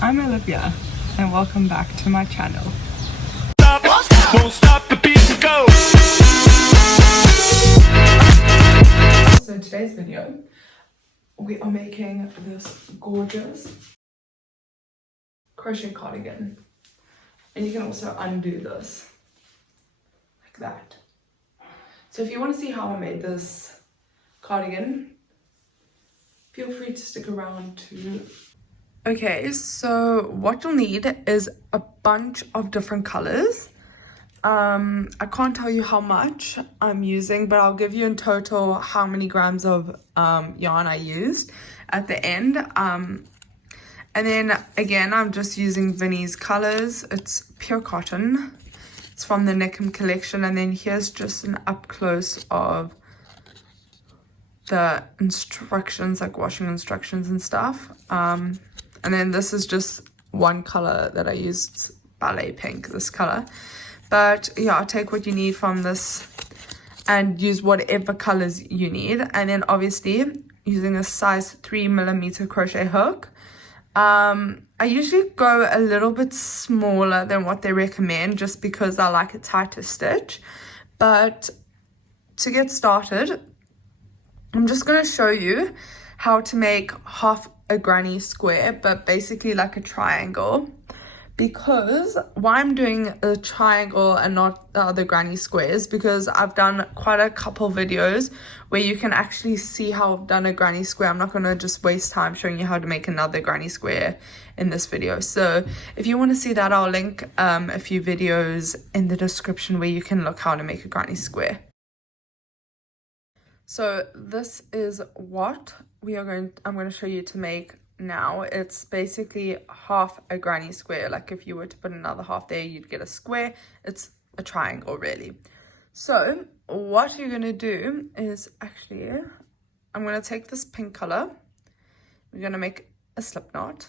I'm Olivia and welcome back to my channel. Won't stop the beat and go. So in today's video, we are making this gorgeous crochet cardigan. And you can also undo this like that. So if you want to see how I made this cardigan, feel free to stick around too. Okay, so what you'll need is a bunch of different colors. I can't tell you how much I'm using, but I'll give you in total how many grams of yarn I used at the end. And then again, I'm just using Vinnie's colors. It's pure cotton. It's from the Nickham collection. And then here's just an up close of the instructions, like washing instructions and stuff. And then this is just one color that I used, ballet pink, this color. But yeah, I'll take what you need from this and use whatever colors you need. And then obviously using a size 3mm crochet hook. I usually go a little bit smaller than what they recommend just because I like a tighter stitch. But to get started, I'm just going to show you how to make half a granny square, but basically like a triangle. Because why I'm doing a triangle and not the other granny squares, because I've done quite a couple videos where you can actually see how I've done a granny square. I'm not going to just waste time showing you how to make another granny square in this video. So if you want to see that, I'll link a few videos in the description where you can look how to make a granny square. So this is what I'm going to show you to make now. It's basically half a granny square. Like if you were to put another half there, you'd get a square. It's a triangle really. So what you're going to do is actually, I'm going to take this pink color. We're going to make a slip knot.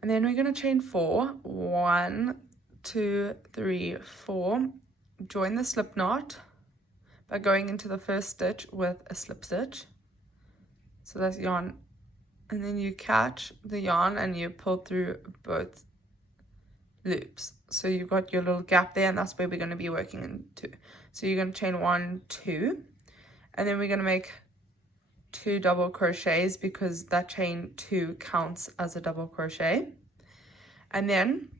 And then we're going to chain 4. 1, 2, 3, 4. Join the slip knot by going into the first stitch with a slip stitch. So that's yarn, and then you catch the yarn and you pull through both loops. So you've got your little gap there, and that's where we're going to be working into. So you're going to chain 1, 2, and then we're going to make 2 double crochets because that chain 2 counts as a double crochet. And then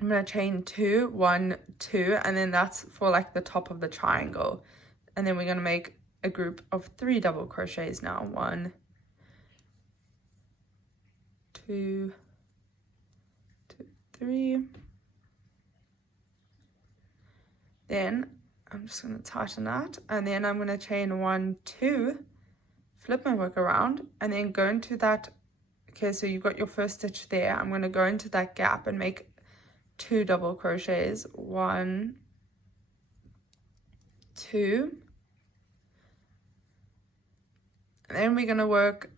I'm going to chain 2, 1, 2, and then that's for like the top of the triangle. And then we're going to make a group of 3 double crochets now. 1, 2, 3. Then I'm just going to tighten that, and then I'm going to chain 1, 2, flip my work around, and then go into that. Okay, so you've got your first stitch there. I'm going to go into that gap and make 2 double crochets. 1, 2, and then we're going to work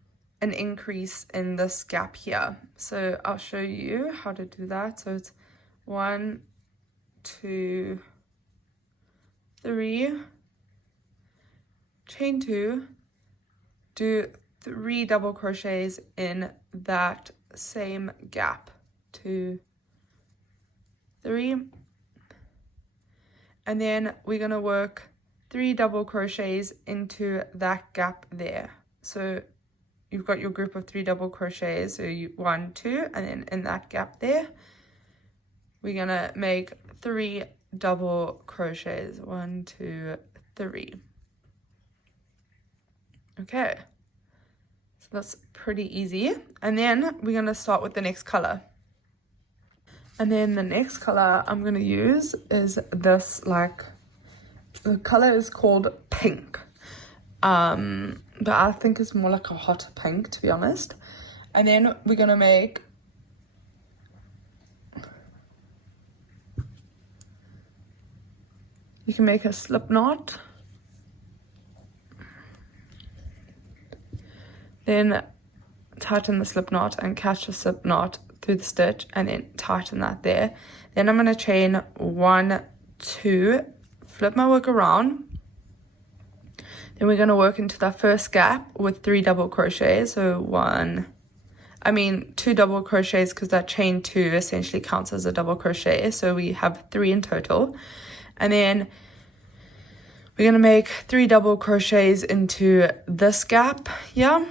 an increase in this gap here. So I'll show you how to do that. So it's 1, 2, 3, chain 2, do 3 double crochets in that same gap. 2, 3, and then we're going to work 3 double crochets into that gap there. So you've got your group of 3 double crochets, so 1, 2, and then in that gap there we're going to make 3 double crochets. 1, 2, 3. Okay, so that's pretty easy. And then we're going to start with the next color. And then the next color I'm going to use is this, like, the color is called pink. But I think it's more like a hot pink, to be honest. And then we're going to make you can make a slip knot. Then tighten the slip knot and catch the slip knot through the stitch and then tighten that there. Then I'm going to chain 1, 2, flip my work around, Then we're going to work into that first gap with 3 double crochets. So 2 double crochets, because that chain 2 essentially counts as a double crochet. So we have 3 in total. And then we're going to make 3 double crochets into this gap. Yeah.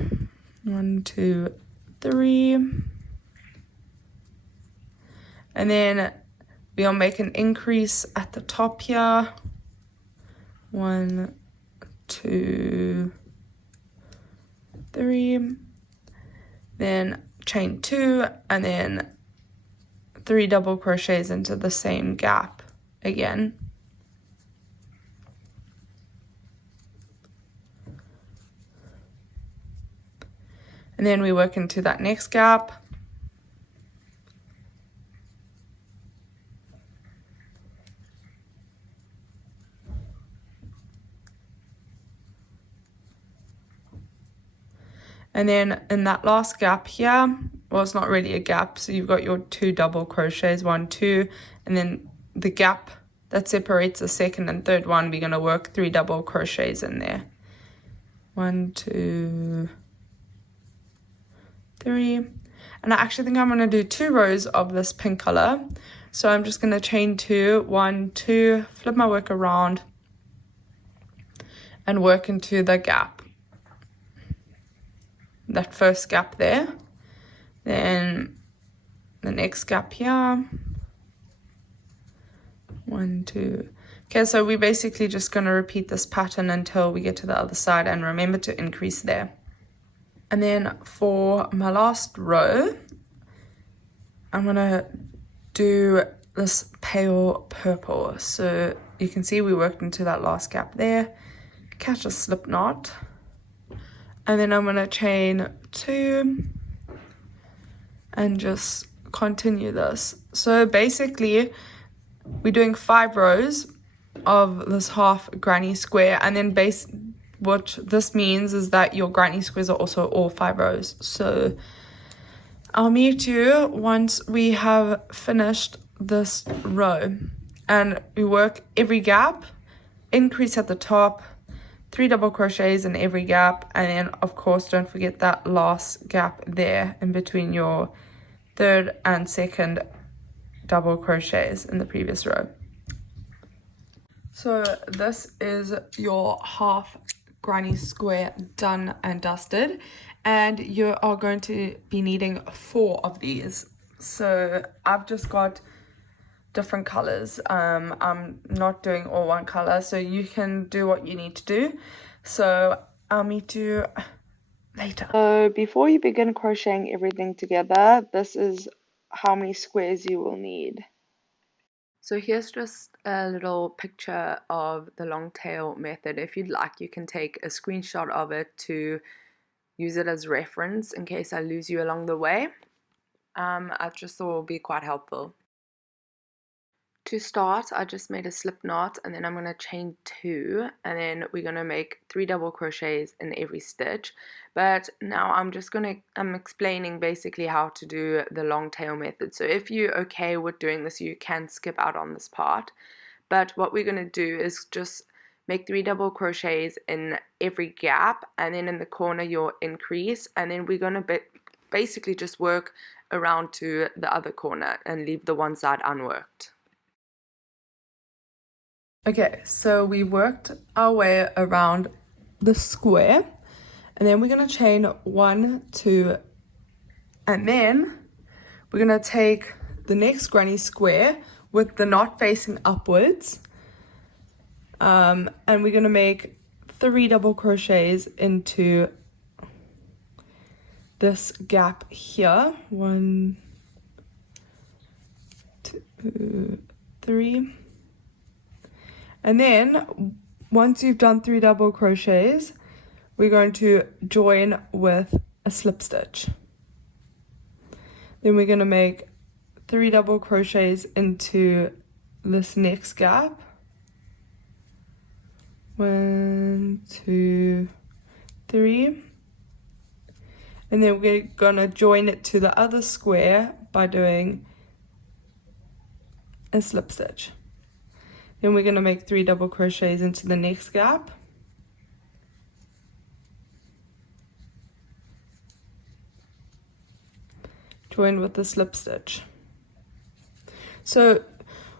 1, 2, 3. And then we'll make an increase at the top here. 1, 2, 3. Then chain 2, and then 3 double crochets into the same gap again. And then we work into that next gap. And then in that last gap here, well, it's not really a gap, so you've got your 2 double crochets, 1, 2, and then the gap that separates the second and third one, we're going to work 3 double crochets in there. 1, 2, 3. And I actually think I'm going to do 2 rows of this pink color. So I'm just going to chain 2, 1, 2, flip my work around, and work into the gap. That first gap there, then the next gap here, 1, 2. Okay, so we're basically just going to repeat this pattern until we get to the other side, and remember to increase there. And then for my last row, I'm going to do this pale purple. So you can see we worked into that last gap there, catch a slip knot. And then I'm going to chain 2 and just continue this. So basically, we're doing 5 rows of this half granny square. And then what this means is that your granny squares are also all 5 rows. So I'll meet you once we have finished this row. And we work every gap, increase at the top, 3 double crochets in every gap, and then of course don't forget that last gap there in between your third and second double crochets in the previous row. So this is your half granny square done and dusted, and you are going to be needing 4 of these. So I've just got different colors. I'm not doing all one color, so you can do what you need to do. So I'll meet you later. So before you begin crocheting everything together, this is how many squares you will need. So here's just a little picture of the long tail method. If you'd like, you can take a screenshot of it to use it as reference in case I lose you along the way. I just thought it would be quite helpful. To start, I just made a slip knot, and then I'm going to chain 2, and then we're going to make 3 double crochets in every stitch. But now I'm explaining basically how to do the long tail method. So if you're okay with doing this, you can skip out on this part. But what we're going to do is just make 3 double crochets in every gap, and then in the corner you'll increase, and then we're going to basically just work around to the other corner and leave the one side unworked. Okay, so we worked our way around the square, and then we're going to chain 1, 2, and then we're going to take the next granny square with the knot facing upwards, and we're going to make 3 double crochets into this gap here. 1, 2, 3. And then once you've done 3 double crochets, we're going to join with a slip stitch. Then we're going to make 3 double crochets into this next gap. 1, 2, 3. And then we're going to join it to the other square by doing a slip stitch. Then we're going to make 3 double crochets into the next gap. join with the slip stitch. So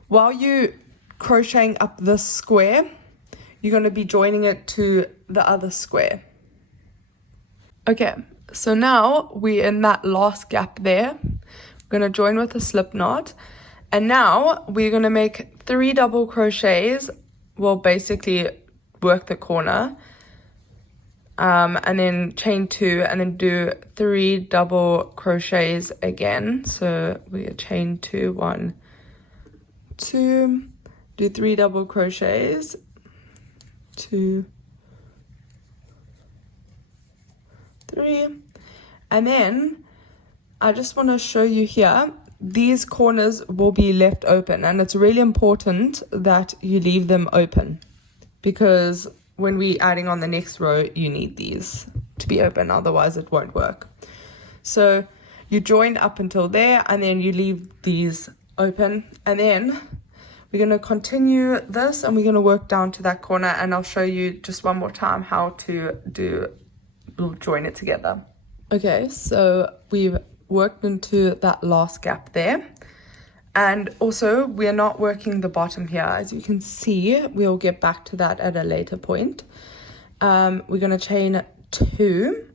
while you crocheting up this square, you're going to be joining it to the other square. Okay, so now we're in that last gap there. We're going to join with a slip knot, and now we're going to make 3 double crochets. Well, basically work the corner, and then chain 2, and then do 3 double crochets again. So we chain 2, 1, 2, do 3 double crochets, 2, 3, and then I just want to show you here, these corners will be left open, and it's really important that you leave them open, because when we're adding on the next row, you need these to be open, otherwise it won't work. So you join up until there, and then you leave these open, and then we're going to continue this, and we're going to work down to that corner, and I'll show you just one more time how to join it together. Okay, so we've worked into that last gap there, and also we're not working the bottom here, as you can see. We'll get back to that at a later point. We're going to chain 2,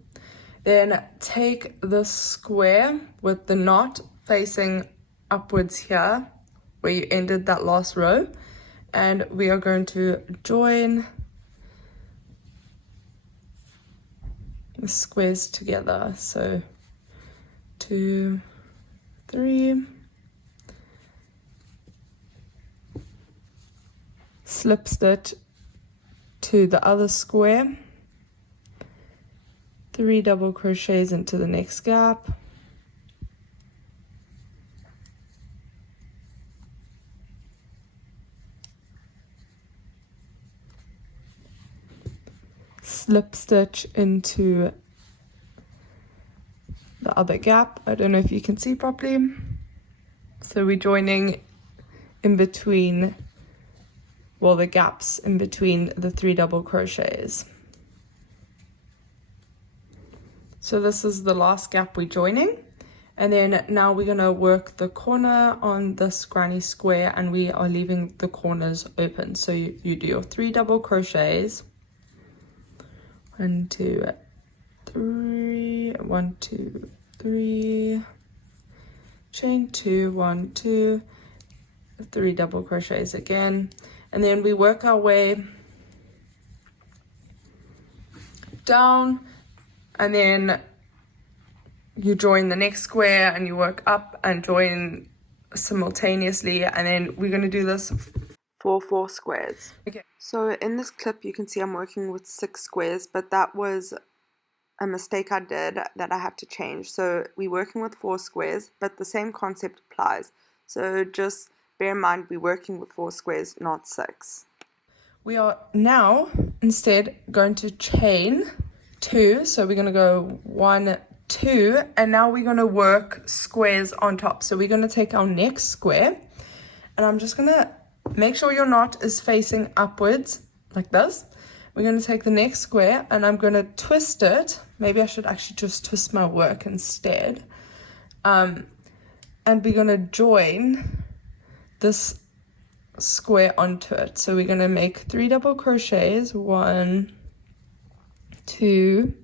then take the square with the knot facing upwards here where you ended that last row, and we are going to join the squares together. So 2, 3, slip stitch to the other square, 3 double crochets into the next gap, slip stitch into the other gap. I don't know if you can see properly. So we're joining in between, well, the gaps in between the 3 double crochets. So this is the last gap we're joining, and then now we're going to work the corner on this granny square, and we are leaving the corners open. So you do your 3 double crochets, 1, 2, 3, 1, 2, 3, chain 2, 1, 2, 3 double crochets again, and then we work our way down, and then you join the next square and you work up and join simultaneously, and then we're going to do this for 4 squares. Okay, so in this clip you can see I'm working with 6 squares, but that was a mistake I did that I have to change. So we're working with 4 squares, but the same concept applies. So just bear in mind we're working with 4 squares, not 6. We are now instead going to chain 2. So we're going to go 1, 2, and now we're going to work squares on top. So we're going to take our next square, and I'm just going to make sure your knot is facing upwards like this. We're going to take the next square, and I'm going to twist it. Maybe I should actually just twist my work instead. And we're going to join this square onto it. So we're going to make 3 double crochets, 1, 2,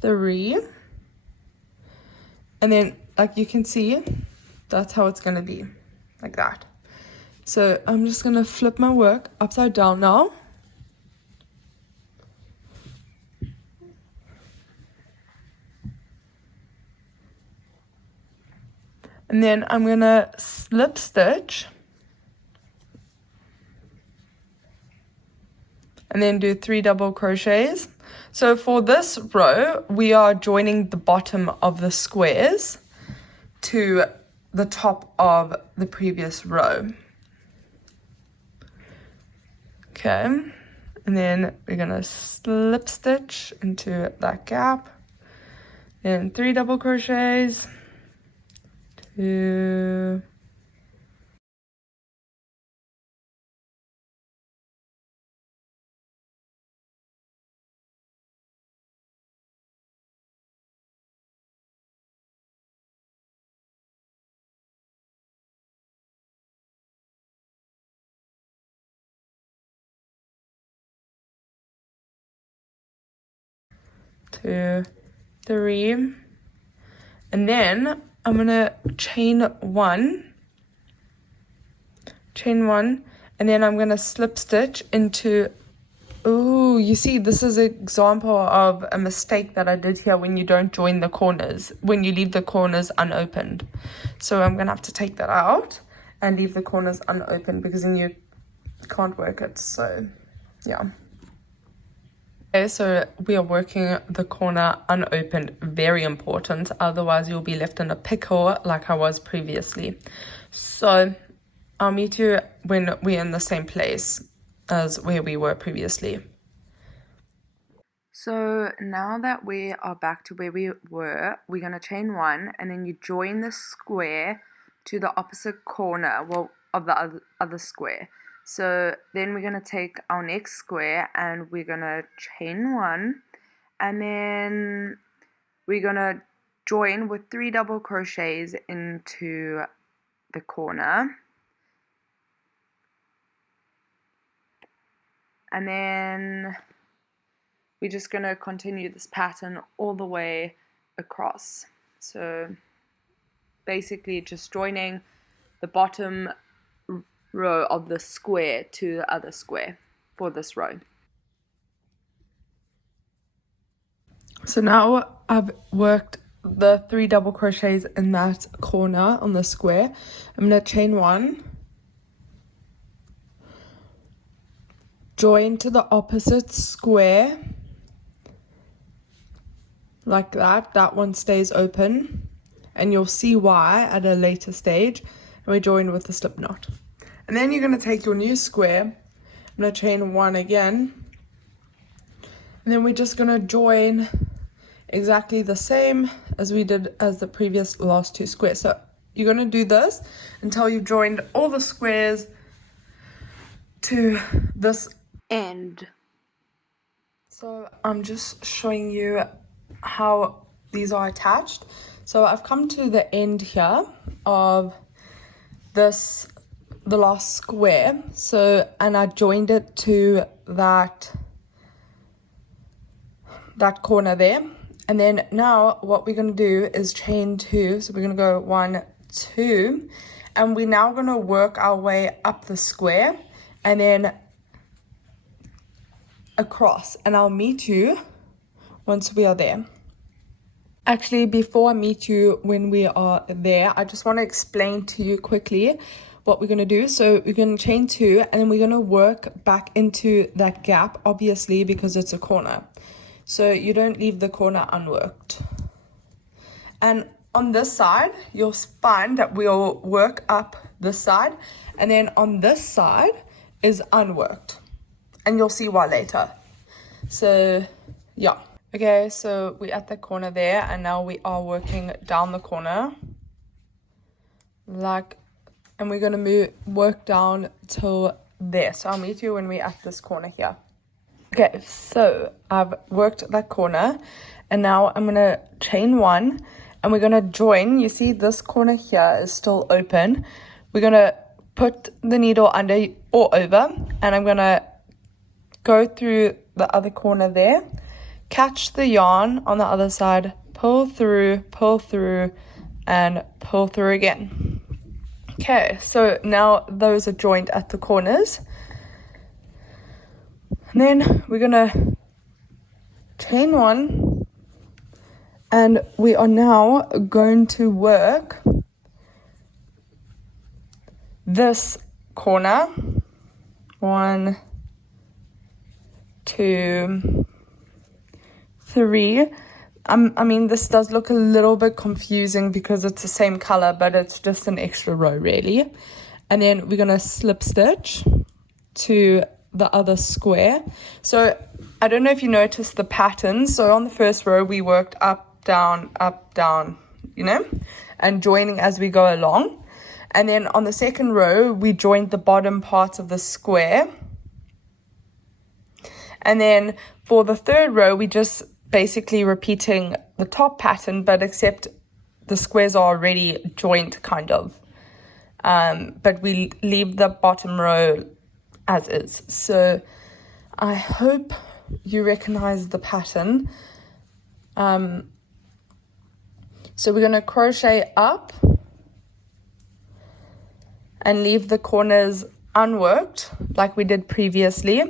3, and then like you can see, that's how it's going to be, like that. So I'm just going to flip my work upside down now. And then I'm going to slip stitch, and then do 3 double crochets. So for this row, we are joining the bottom of the squares to the top of the previous row. Okay, and then we're going to slip stitch into that gap, then 3 double crochets, 2, 2, 3, and then I'm gonna chain one, and then I'm gonna slip stitch into. Oh, you see, this is an example of a mistake that I did here when you don't join the corners, when you leave the corners unopened. So I'm gonna have to take that out and leave the corners unopened, because then you can't work it. So yeah. Okay, so we are working the corner unopened, very important, otherwise you'll be left in a pickle like I was previously. So I'll meet you when we're in the same place as where we were previously. So now that we are back to where we were, we're going to chain one, and then you join the square to the opposite corner, well, of the other square. So then we're going to take our next square and we're going to chain one, and then we're going to join with 3 double crochets into the corner. And then we're just going to continue this pattern all the way across. So basically just joining the bottom row of the square to the other square for this row. So now I've worked the 3 double crochets in that corner on the square. I'm going to chain one, join to the opposite square like that. That one stays open, and you'll see why at a later stage. And we join with the slip knot. And then you're going to take your new square. I'm going to chain one again, and then we're just going to join exactly the same as we did as the previous last 2 squares. So you're going to do this until you've joined all the squares to this end. So I'm just showing you how these are attached. So I've come to the end here of this, the last square. So, and I joined it to that corner there. And then now what we're going to do is chain 2. So we're going to go 1, 2, and we're now going to work our way up the square and then across, and I'll meet you once we are there. Actually, before I meet you when we are there, I just want to explain to you quickly what we're going to do. So we're going to chain 2, and then we're going to work back into that gap, obviously, because it's a corner. So you don't leave the corner unworked. And on this side, you'll find that we'll work up this side, and then on this side is unworked. And you'll see why later. So, yeah. Okay, so we're at the corner there, and now we are working down the corner. And we're going to work down till there. So I'll meet you when we're at this corner here. Okay, so I've worked that corner, and now I'm going to chain 1, and we're going to join. You see this corner here is still open. We're going to put the needle under or over, and I'm going to go through the other corner there, catch the yarn on the other side, pull through, and pull through again. Okay, so now those are joined at the corners. And then we're going to chain 1, and we are now going to work this corner. 1, 2, 3. I mean, this does look a little bit confusing because it's the same color, but it's just an extra row really. And then we're going to slip stitch to the other square. So I don't know if you noticed the pattern. So on the first row we worked up, down, you know, and joining as we go along. And then on the second row we joined the bottom parts of the square. And then for the third row we just basically repeating the top pattern, but except the squares are already joined kind of. But we leave the bottom row as is. So I hope you recognize the pattern. So we're going to crochet up and leave the corners unworked like we did previously.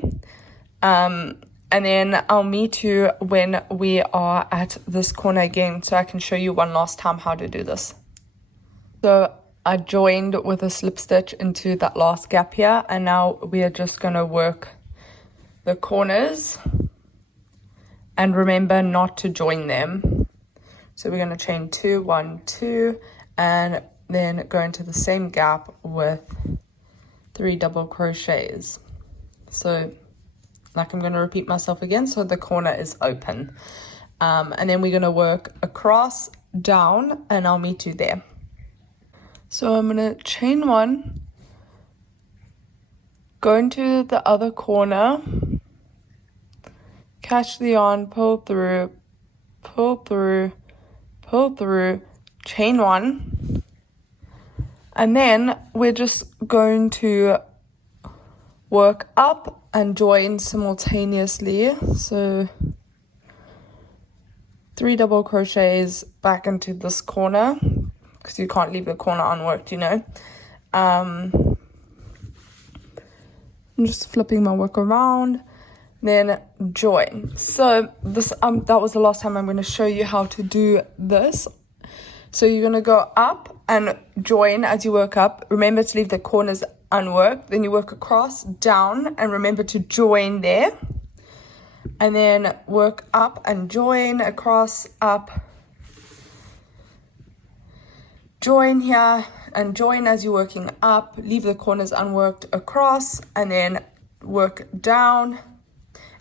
And then I'll meet you when we are at this corner again, so I can show you one last time how to do this. So I joined with a slip stitch into that last gap here, and now we are just going to work the corners, and remember not to join them. So we're going to chain 2, 1, 2, and then go into the same gap with 3 double crochets. So like, I'm going to repeat myself again, so the corner is open. And then we're going to work across, down, and I'll meet you there. So I'm going to chain 1, go into the other corner, catch the yarn, pull through, pull through, pull through, chain 1, and then we're just going to work up and join simultaneously. So 3 double crochets back into this corner, because you can't leave the corner unworked, you know. I'm just flipping my work around, then join. So this that was the last time I'm going to show you how to do this. So you're going to go up and join as you work up. Remember to leave the corners unworked. Then you work across, down, and remember to join there. And then work up and join, across, up, join here, and join as you're working up. Leave the corners unworked, across, and then work down,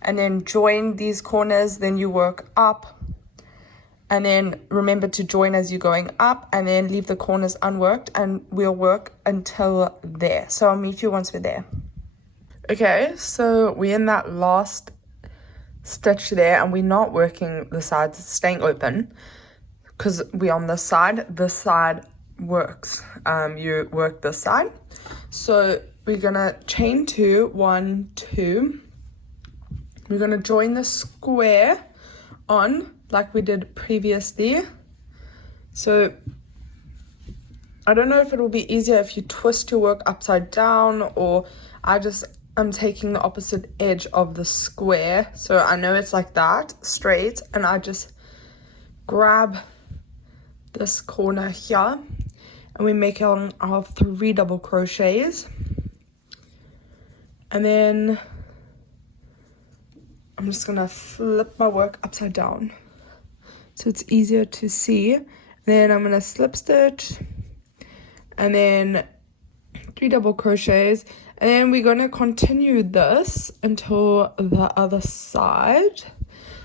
and then join these corners. Then you work up, and then remember to join as you're going up, and then leave the corners unworked, and we'll work until there. So I'll meet you once we're there. Okay, so we're in that last stitch there, and we're not working the sides, it's staying open because we're on this side works. You work this side. So we're gonna chain 2, 1, 2. We're gonna join the square on like we did previously. So I don't know if it will be easier if you twist your work upside down, or I'm taking the opposite edge of the square. So I know it's like that, straight, and I just grab this corner here, and we make our 3 double crochets. And then I'm just gonna flip my work upside down so it's easier to see. Then I'm gonna slip stitch, and then 3 double crochets, and then we're gonna continue this until the other side.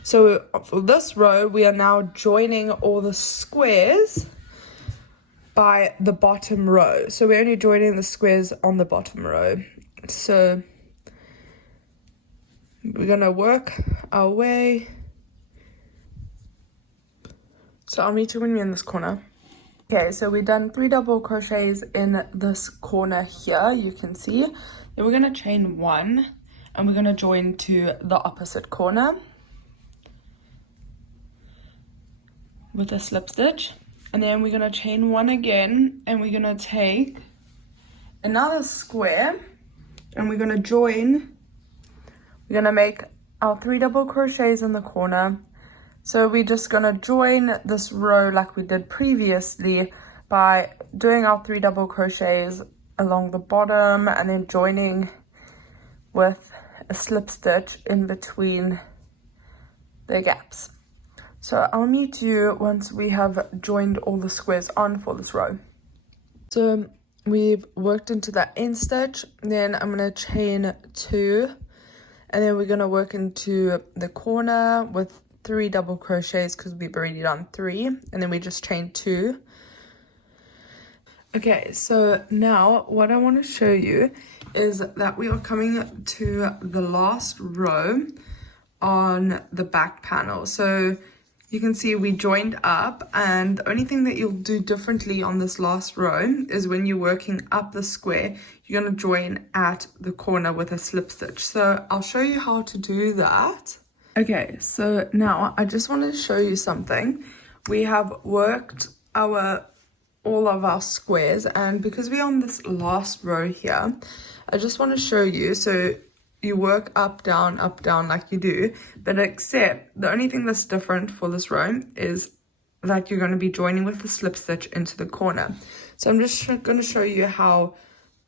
So for this row, we are now joining all the squares by the bottom row. So we're only joining the squares on the bottom row. So we're gonna work our way. So I'll meet you when we're in this corner. Okay, so we've done 3 double crochets in this corner here, you can see. Then we're gonna chain 1, and we're gonna join to the opposite corner with a slip stitch. And then we're gonna chain 1 again, and we're gonna take another square, and we're gonna join. We're gonna make our 3 double crochets in the corner. So we're just gonna join this row like we did previously by doing our 3 double crochets along the bottom, and then joining with a slip stitch in between the gaps. So I'll meet you once we have joined all the squares on for this row. So we've worked into that end stitch, then I'm gonna chain 2, and then we're gonna work into the corner with 3 double crochets because we've already done 3, and then we just chain 2. Okay, so now what I want to show you is that we are coming to the last row on the back panel. So you can see we joined up, and the only thing that you'll do differently on this last row is when you're working up the square, you're going to join at the corner with a slip stitch. So I'll show you how to do that. Okay, so now I just wanted to show you something. We have worked all of our squares, and because we're on this last row here, I just want to show you. So you work up, down, like you do, but except the only thing that's different for this row is that you're going to be joining with the slip stitch into the corner. So I'm just going to show you how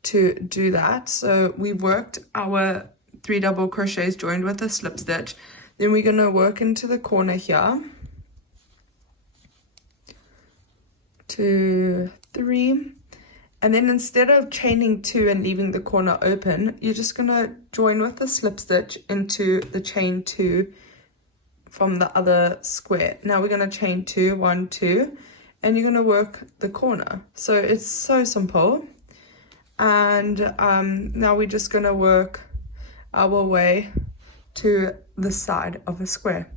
to do that. So we worked our 3 double crochets joined with a slip stitch. Then we're going to work into the corner here. 2, 3, and then instead of chaining 2 and leaving the corner open, you're just going to join with the slip stitch into the chain 2 from the other square. Now we're going to chain 2, 1, 2, and you're going to work the corner. So it's so simple. And now we're just going to work our way to the side of the square.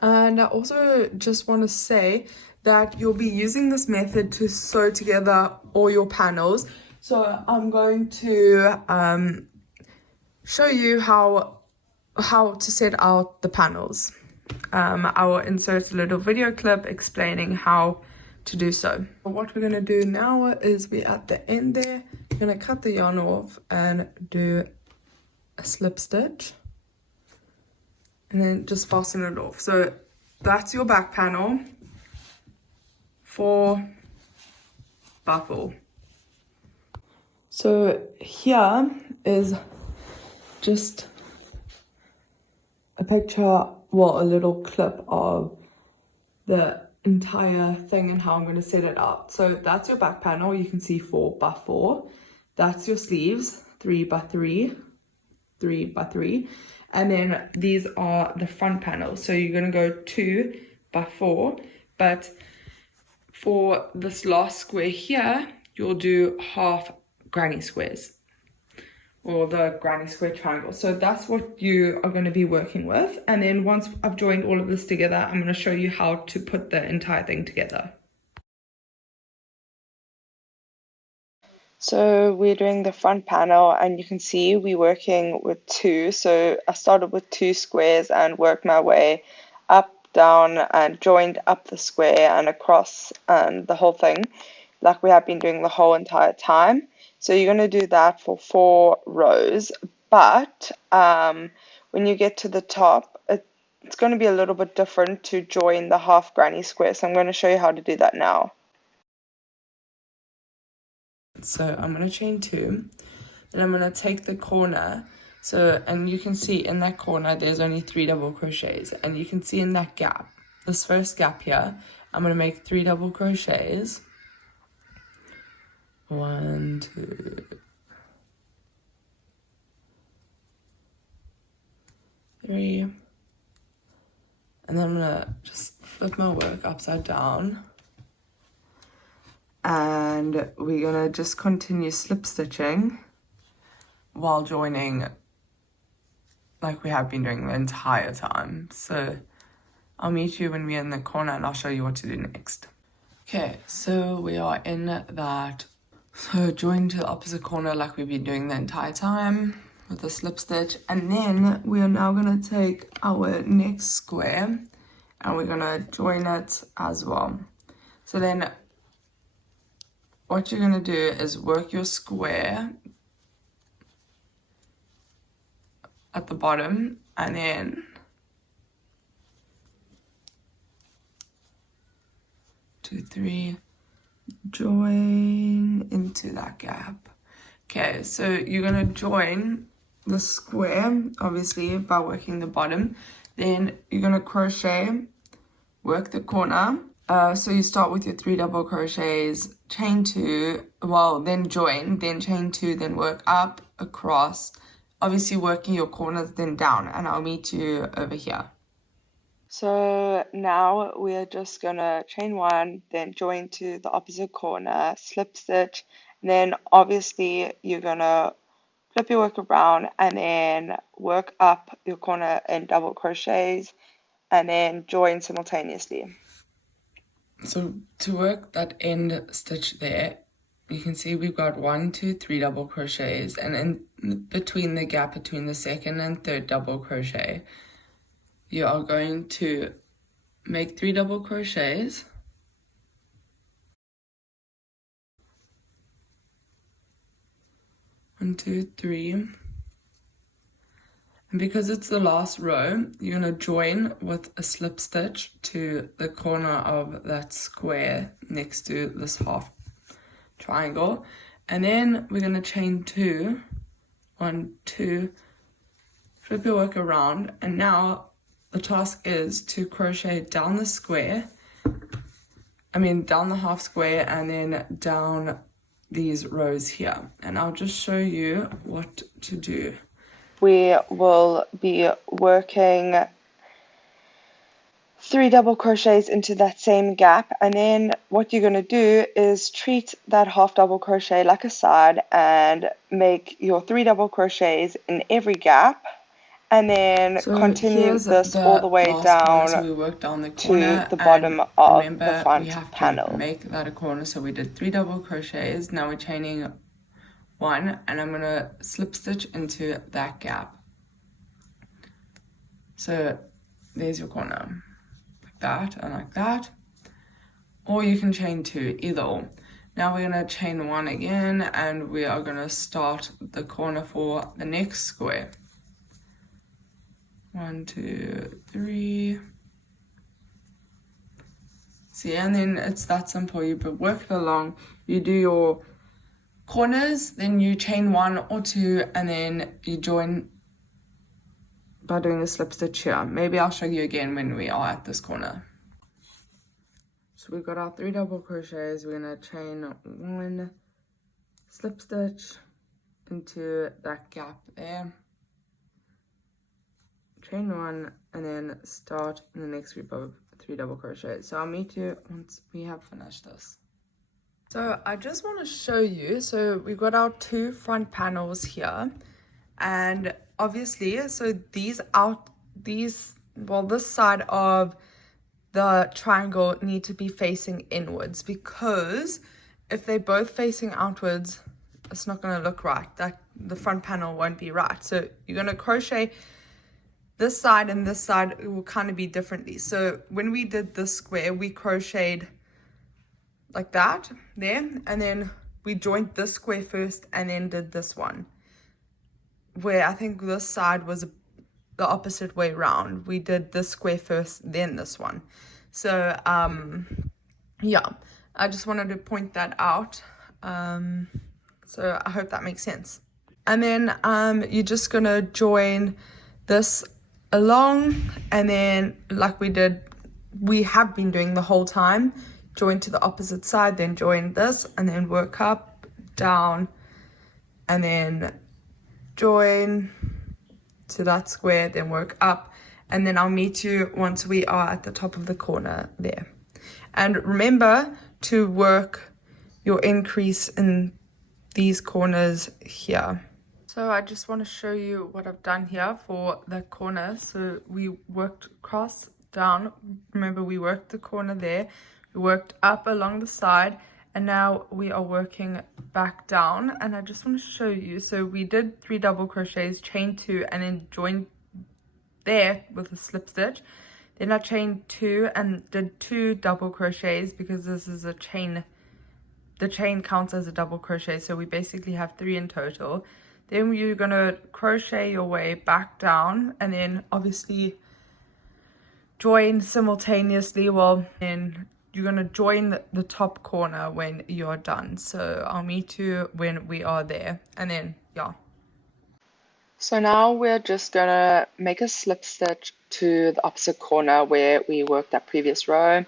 And I also just want to say that you'll be using this method to sew together all your panels. So I'm going to show you how to set out the panels. I will insert a little video clip explaining how to do so. What we're going to do now is we're at the end there. We're going to cut the yarn off and do a slip stitch. And then just fasten it off. So that's your back panel for buffle. So here is just a picture, well, a little clip of the entire thing and how I'm going to set it out. So that's your back panel. You can see 4 by 4. That's your sleeves, 3 by 3, 3 by 3. And then these are the front panels. So you're going to go 2 by 4. But for this last square here, you'll do half granny squares, or the granny square triangle. So that's what you are going to be working with. And then once I've joined all of this together, I'm going to show you how to put the entire thing together. So we're doing the front panel, and you can see we're working with 2. So I started with 2 squares and worked my way up, down, and joined up the square and across the whole thing, like we have been doing the whole entire time. So you're going to do that for 4 rows, but when you get to the top, it's going to be a little bit different to join the half granny square. So I'm going to show you how to do that now. So I'm going to chain 2, then I'm going to take the corner. So, and you can see in that corner, there's only 3 double crochets, and you can see in that gap, this first gap here, I'm going to make 3 double crochets. 1, 2, 3, and then I'm gonna just flip my work upside down, and we're gonna just continue slip stitching while joining like we have been doing the entire time. So I'll meet you when we're in the corner, and I'll show you what to do next. Okay, so we are in that. So join to the opposite corner like we've been doing the entire time with the slip stitch, and then we are now going to take our next square and we're going to join it as well. So then what you're going to do is work your square at the bottom, and then two, 3, join into that gap. Okay, so you're going to join the square obviously by working the bottom, then you're going to crochet, work the corner. So you start with your 3 double crochets, chain 2, well then join, then chain 2, then work up, across, obviously working your corners, then down, and I'll meet you over here. So now we're just gonna chain 1, then join to the opposite corner, slip stitch, and then obviously you're gonna flip your work around and then work up your corner in double crochets and then join simultaneously. So to work that end stitch there, you can see we've got 1, 2, 3 double crochets, and in between the gap between the second and third double crochet, you are going to make 3 double crochets. One, two, three. And because it's the last row, you're going to join with a slip stitch to the corner of that square next to this half triangle. And then we're going to chain 2. 1, 2. Flip your work around, and now the task is to crochet down the square, down the half square, and then down these rows here. And I'll just show you what to do. We will be working 3 double crochets into that same gap, and then what you're going to do is treat that half double crochet like a side and make your 3 double crochets in every gap, and then continue this all the way down so we worked down the corner to the bottom of the front we have panel. To make that a corner, so we did 3 double crochets. Now we're chaining 1, and I'm going to slip stitch into that gap. So there's your corner, like that and like that, or you can chain 2, either or. Now we're going to chain 1 again, and we are going to start the corner for the next square. 1, 2, 3. See, and then it's that simple. You work it along, you do your corners, then you chain 1 or 2, and then you join by doing a slip stitch here. Maybe I'll show you again when we are at this corner. So we've got our 3 double crochets. We're going to chain 1, slip stitch into that gap there, chain 1, and then start in the next group of 3 double crochets. So I'll meet you once we have finished this. So I just want to show you, so we've got our 2 front panels here, and obviously, so this side of the triangle need to be facing inwards, because if they're both facing outwards, it's not going to look right. That the front panel won't be right. So you're going to crochet this side and this side. It will kind of be differently. So when we did this square, we crocheted like that there, and then we joined this square first and then did this one, where I think this side was the opposite way around. We did this square first, then this one. So yeah, I just wanted to point that out. So I hope that makes sense. And then you're just gonna join this along, and then like we have been doing the whole time, join to the opposite side, then join this, and then work up, down, and then join to that square, then work up, and then I'll meet you once we are at the top of the corner there. And remember to work your increase in these corners here. So I just want to show you what I've done here for the corner. So we worked across, down, remember we worked the corner there, we worked up along the side, and now we are working back down. And I just want to show you, so we did 3 double crochets, chain 2, and then joined there with a slip stitch. Then I chained 2 and did 2 double crochets, because this is a chain. The chain counts as a double crochet, so we basically have 3 in total. Then you're gonna crochet your way back down, and then obviously join simultaneously. Well, then you're gonna join the top corner when you're done. So I'll meet you when we are there, and then yeah. So now we're just gonna make a slip stitch to the opposite corner where we worked that previous row,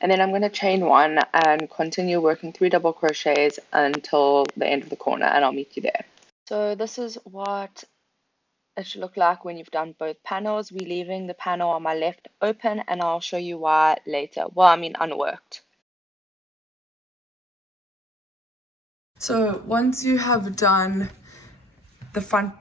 and then I'm gonna chain 1 and continue working 3 double crochets until the end of the corner, and I'll meet you there. So this is what it should look like when you've done both panels. We're leaving the panel on my left open, and I'll show you why later. Well, I mean unworked. So once you have done the front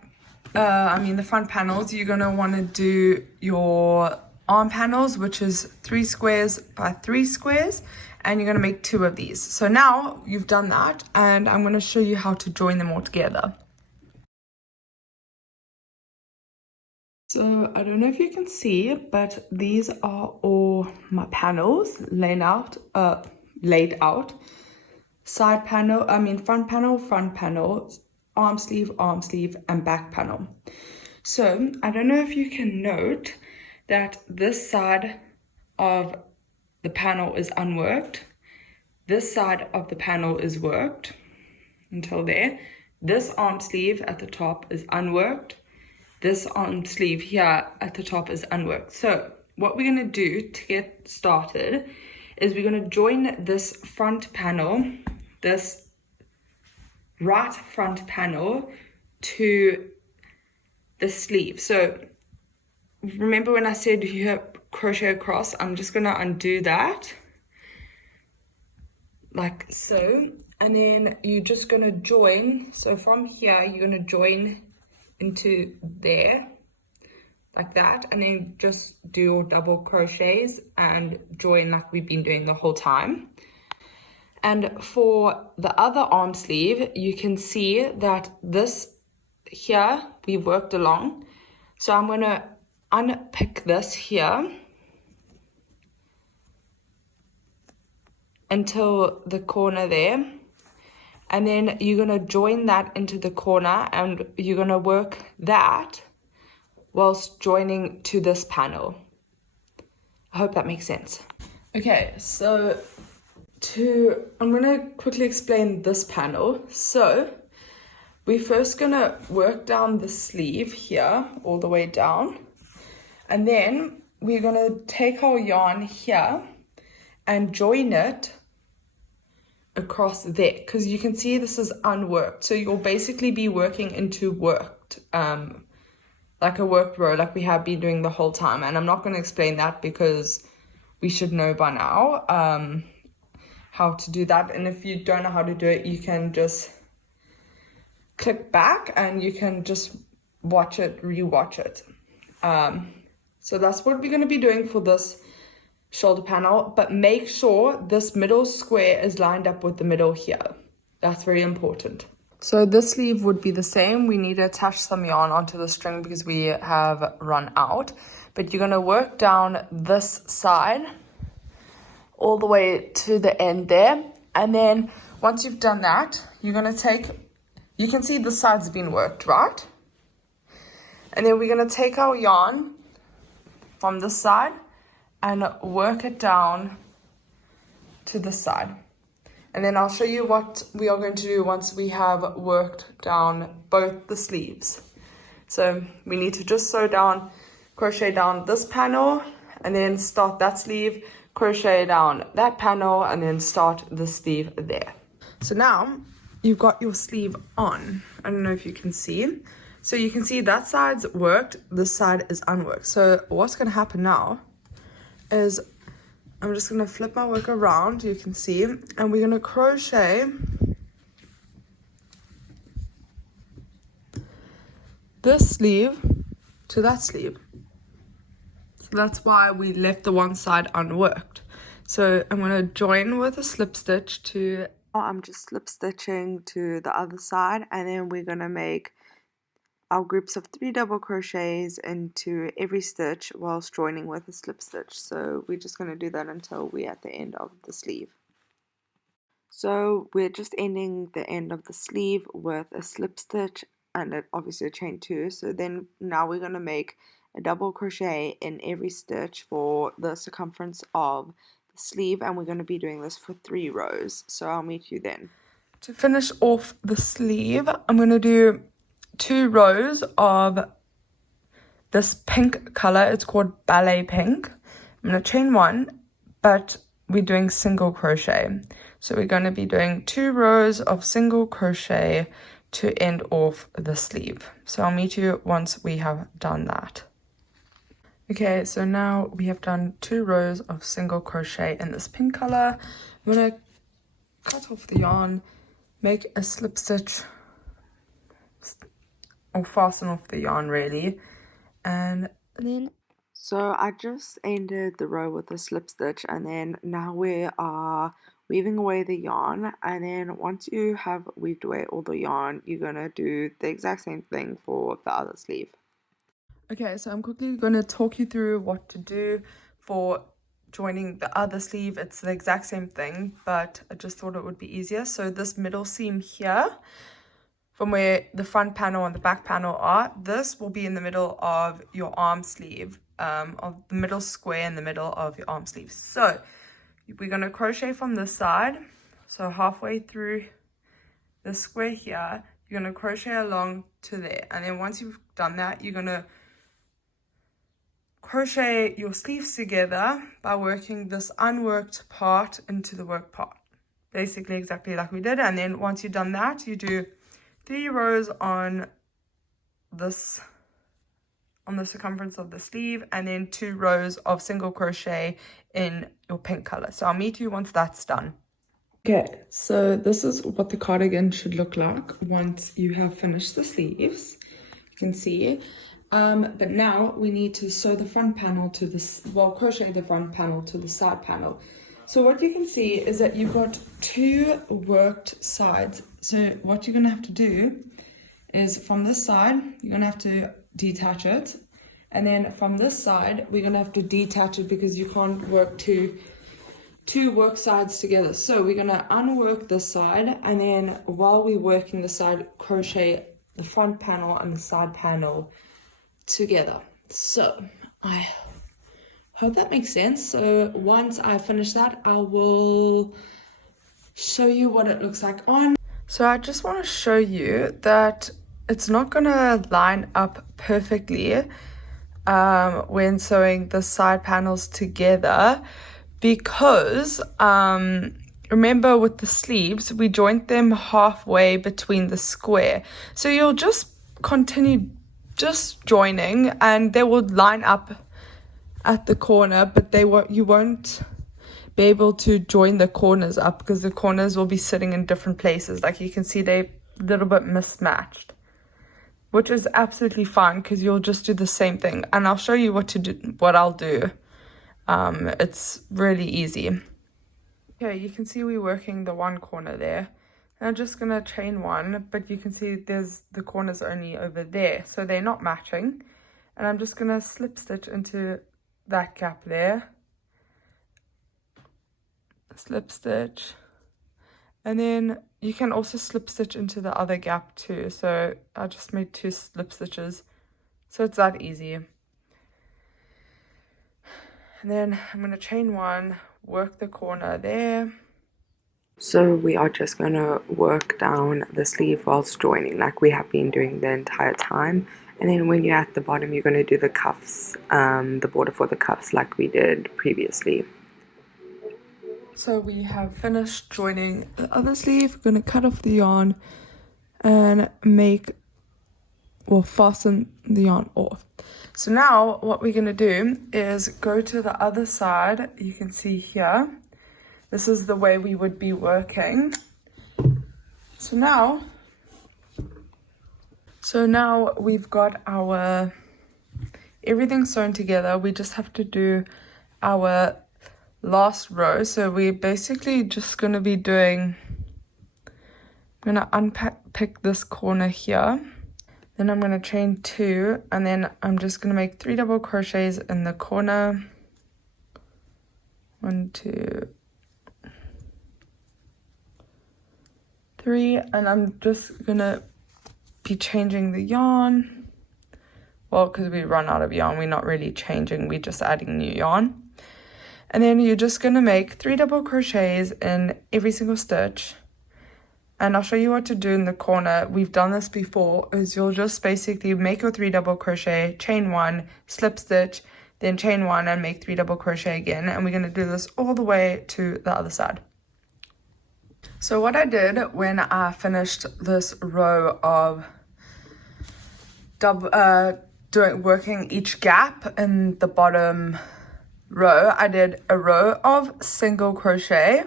panels, you're gonna want to do your arm panels, which is 3 squares by 3 squares, and you're gonna make 2 of these. So now you've done that, and I'm gonna show you how to join them all together. So I don't know if you can see, but these are all my panels laid out. Side panel, front panel, arm sleeve, and back panel. So I don't know if you can note that this side of the panel is unworked. This side of the panel is worked until there. This arm sleeve at the top is unworked. This arm sleeve here at the top is unworked. So what we're going to do to get started is we're going to join this front panel, this right front panel, to the sleeve. So remember when I said you crochet across, I'm just going to undo that like so, and then you're just going to join. So from here you're going to join into there like that, and then just do your double crochets and join like we've been doing the whole time. And for the other arm sleeve, you can see that this here we worked along, so I'm going to unpick this here until the corner there, and then you're going to join that into the corner, and you're going to work that whilst joining to this panel. I hope that makes sense. Okay, so I'm going to quickly explain this panel. So we're first going to work down the sleeve here all the way down, and then we're going to take our yarn here and join it across there, because you can see this is unworked, so you'll basically be working into worked, like a worked row like we have been doing the whole time. And I'm not going to explain that because we should know by now how to do that, and if you don't know how to do it, you can just click back and you can just rewatch it. So that's what we're going to be doing for this shoulder panel, but make sure this middle square is lined up with the middle here. That's very important. So this sleeve would be the same. We need to attach some yarn onto the string because we have run out, but you're going to work down this side all the way to the end there, and then once you've done that, you're going to you can see the side's been worked, right? And then we're going to take our yarn from this side and work it down to this side. And then I'll show you what we are going to do once we have worked down both the sleeves. So we need to just crochet down this panel, and then start that sleeve, crochet down that panel, and then start the sleeve there. So now you've got your sleeve on. I don't know if you can see. So you can see that side's worked, this side is unworked. So what's going to happen now is I'm just going to flip my work around, you can see, and we're going to crochet this sleeve to that sleeve. So that's why we left the one side unworked. So I'm going to join with a slip stitch to, I'm just slip stitching to the other side, and then we're going to make our groups of 3 double crochets into every stitch whilst joining with a slip stitch. So we're just going to do that until we're at the end of the sleeve. So we're just ending the end of the sleeve with a slip stitch and obviously a chain 2. So then now we're going to make a double crochet in every stitch for the circumference of the sleeve, and we're going to be doing this for 3 rows. So I'll meet you then. To finish off the sleeve, I'm going to do 2 rows of this pink color. It's called ballet pink. I'm going to chain 1, but we're doing single crochet. So we're going to be doing 2 rows of single crochet to end off the sleeve. So I'll meet you once we have done that. Okay, so now we have done 2 rows of single crochet in this pink color. I'm going to cut off the yarn, make a slip stitch, or fasten off the yarn really, and then so I just ended the row with a slip stitch, and then now we are weaving away the yarn, and then once you have weaved away all the yarn, you're gonna do the exact same thing for the other sleeve. Okay, so I'm quickly going to talk you through what to do for joining the other sleeve. It's the exact same thing, but I just thought it would be easier. So this middle seam here, from where the front panel and the back panel are, this will be in the middle of your arm sleeve, of the middle square in the middle of your arm sleeve. So we're going to crochet from this side. So halfway through the square here, you're going to crochet along to there. And then once you've done that, you're going to crochet your sleeves together by working this unworked part into the worked part, basically exactly like we did. And then once you've done that, you do 3 rows on the circumference of the sleeve, and then 2 rows of single crochet in your pink color. So I'll meet you once that's done. Okay, so this is what the cardigan should look like once you have finished the sleeves. You can see. But now we need to sew the front panel to this, well, crochet the front panel to the side panel. So what you can see is that you've got 2 worked sides. So what you're going to have to do is from this side, you're going to have to detach it. And then from this side, we're going to have to detach it because you can't work two work sides together. So we're going to unwork this side, and then while we're working the side, crochet the front panel and the side panel together. So I hope that makes sense. So once I finish that, I will show you what it looks like on. So I just want to show you that it's not going to line up perfectly when sewing the side panels together, because remember with the sleeves, we joined them halfway between the square. So you'll just continue just joining, and they will line up at the corner, but you won't be able to join the corners up because the corners will be sitting in different places. Like you can see, they're a little bit mismatched, which is absolutely fine because you'll just do the same thing. And I'll show you what I'll do. It's really easy. Okay, you can see we're working the one corner there. And I'm just going to chain 1, but you can see the corners only over there, so they're not matching. And I'm just going to slip stitch into that gap there. Slip stitch. And then you can also slip stitch into the other gap too. So I just made 2 slip stitches. So it's that easy. And then I'm going to chain 1, work the corner there. So we are just going to work down the sleeve whilst joining, like we have been doing the entire time. And then when you're at the bottom, you're going to do the cuffs, the border for the cuffs like we did previously. So we have finished joining the other sleeve. We're going to cut off the yarn and fasten the yarn off. So now what we're going to do is go to the other side. You can see here. This is the way we would be working. So now we've got our everything sewn together. We just have to do our last row. So we're basically just going to be doing, I'm going to unpick this corner here. Then I'm going to chain 2, and then I'm just going to make 3 double crochets in the corner. 1, 2, 3, and I'm just gonna be changing the yarn. Well, because we run out of yarn, we're not really changing, we're just adding new yarn. And then you're just gonna make 3 double crochets in every single stitch. And I'll show you what to do in the corner. We've done this before, is you'll just basically make your 3 double crochet, chain 1, slip stitch, then chain 1 and make 3 double crochet again. And we're gonna do this all the way to the other side. So what I did when I finished this row of working each gap in the bottom row, I did a row of single crochet,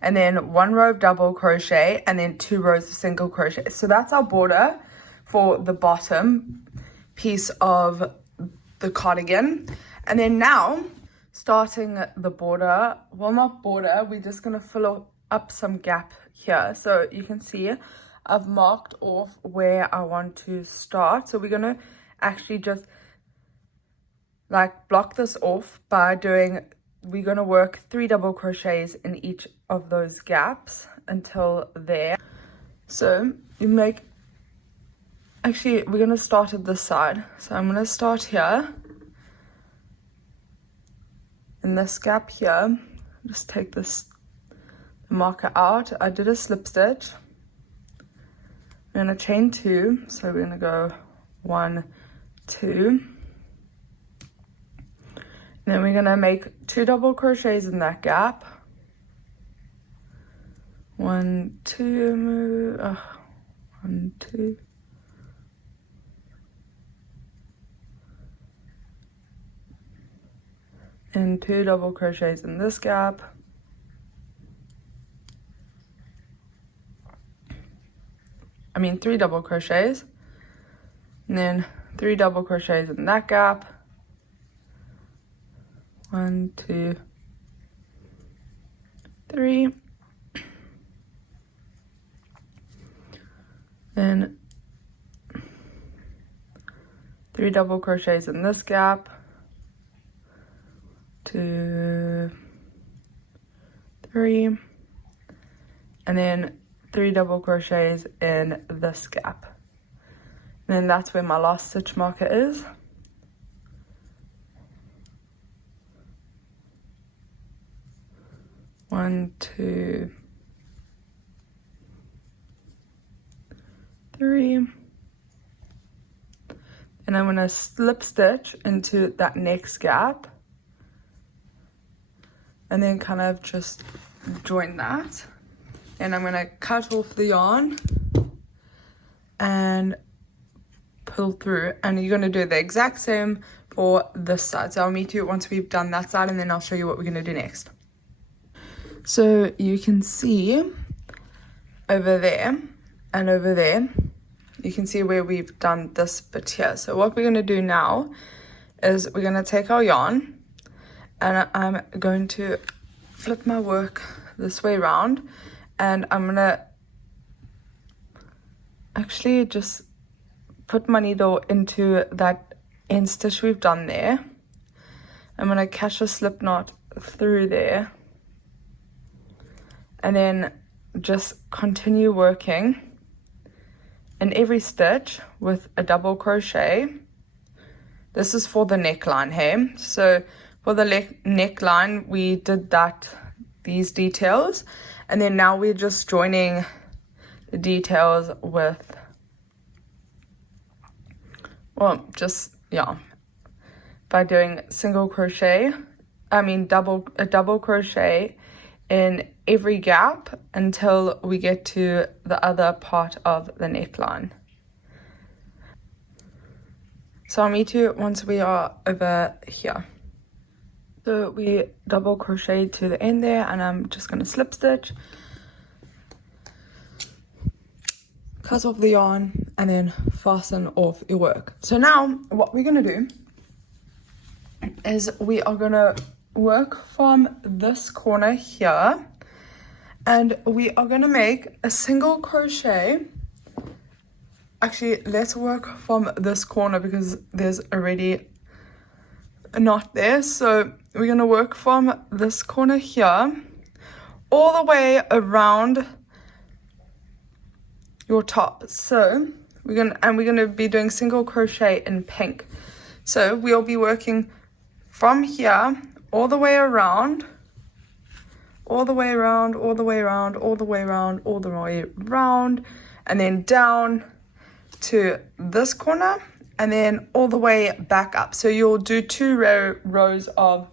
and then 1 row of double crochet, and then 2 rows of single crochet. So that's our border for the bottom piece of the cardigan. And then now, starting the border, well, not border, we're just going to fill up some gap here. So you can see I've marked off where I want to start. So we're going to actually just like block this off by doing, we're going to work 3 double crochets in each of those gaps until there. So you make, actually we're going to start at this side. So I'm going to start here in this gap here. Just take this marker out. I did a slip stitch. I'm going to chain 2, so we're going to go 1, 2. Then we're going to make 2 double crochets in that gap. 1, 2, 1, 2. And 2 double crochets in this gap. I mean 3 double crochets. And then 3 double crochets in that gap. 1, 2, 3. Then 3 double crochets in this gap. 2, 3. And then 3 double crochets in this gap. And then that's where my last stitch marker is. One, 2, 3. And I'm going to slip stitch into that next gap. And then kind of just join that. And I'm going to cut off the yarn and pull through. And you're going to do the exact same for this side. So I'll meet you once we've done that side, and then I'll show you what we're going to do next. So you can see over there and over there, you can see where we've done this bit here. So what we're going to do now is we're going to take our yarn, and I'm going to flip my work this way around, and I'm going to actually just put my needle into that end stitch we've done there. I'm going to catch a slip knot through there, and then just continue working in every stitch with a double crochet. This is for the neckline, hey? So for the neckline, we did these details, and then now we're just joining the details with, well, just, yeah, by doing single crochet, a double crochet in every gap until we get to the other part of the neckline. So I'll meet you once we are over here. So we double crochet to the end there, and I'm just going to slip stitch, cut off the yarn, and then fasten off your work. So now what we're going to do is we are going to work from this corner here, and we are going to make a single crochet. Actually, let's work from this corner because there's already a knot there. So we're going to work from this corner here all the way around your top. So we're going to be doing single crochet in pink. So we'll be working from here all the way around, all the way around, all the way around, all the way around, all the way around, and then down to this corner, and then all the way back up. So you'll do 2 rows of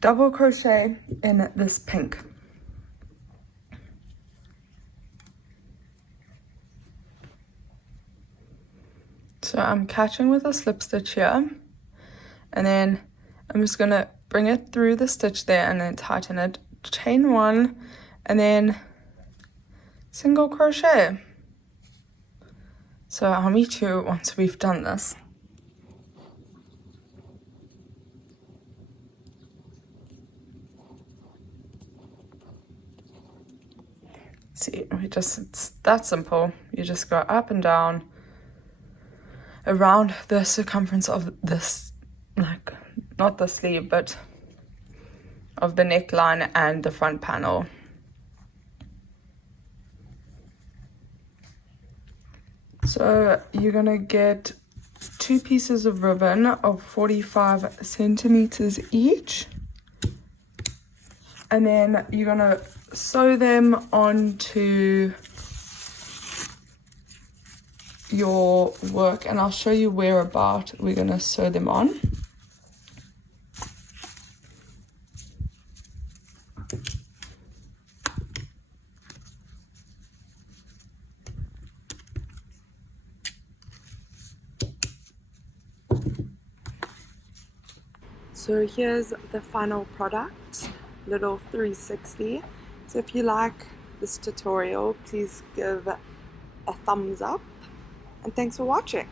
double crochet in this pink. So I'm catching with a slip stitch here, and then I'm just going to bring it through the stitch there and then tighten it, chain 1, and then single crochet. So I'll meet you once we've done this. See, it's that simple. You just go up and down around the circumference of this like not the sleeve, but of the neckline and the front panel. So you're gonna get 2 pieces of ribbon of 45 centimeters each, and then you're gonna sew them onto your work, and I'll show you where about we're gonna sew them on. So here's the final product, little 360. So if you like this tutorial, please give a thumbs up, and thanks for watching.